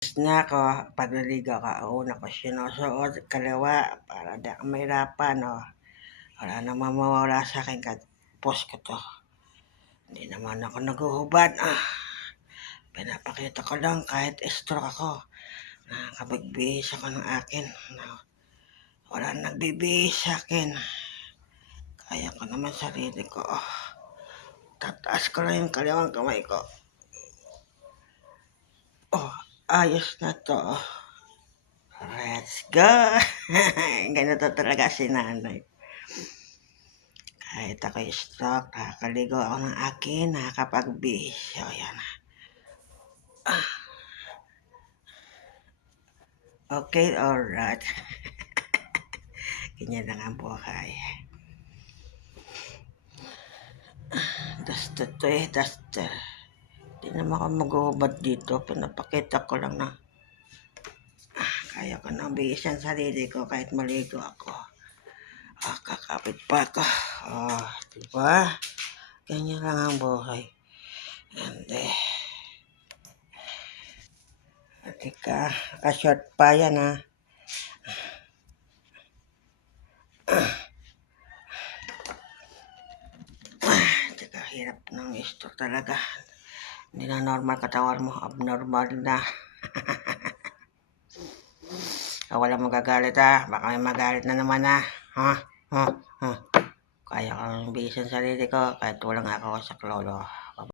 Na ako, pagliligo ka, una ko sinusuot, kaliwa, para di ako mahirapan, oh. Wala namang mawawala sa akin, post ko to. Hindi naman ako naguhubad, Pinapakita ko lang kahit stroke ako. Nakapagbihis ako ng akin. Wala nagbibihis sa akin. Kaya ko naman sarili ko, Tataas ko lang yung kaliwang kamay ko. Ayos na to, Let's go! Ganito talaga si nanay. Kahit ako'y stroke, nakakaligo ako ng akin, nakakapagbihis. So, yan. Okay, alright. Ganyan lang ang buhay. Duster to duster. Di naman ako maghuhubad dito. Pinapakita ko lang na kaya ko nang bihisan sarili ko kahit maligo ako. Kakapit pa ako. Diba? Ganyan lang ang buhay. And naka-short pa yan, Hirap ng stroke talaga. Hindi na normal katawan mo, abnormal na. Wala magagalit, baka may magalit na naman, Kaya ko bihisan sarili ko kahit walang ako sa klolo.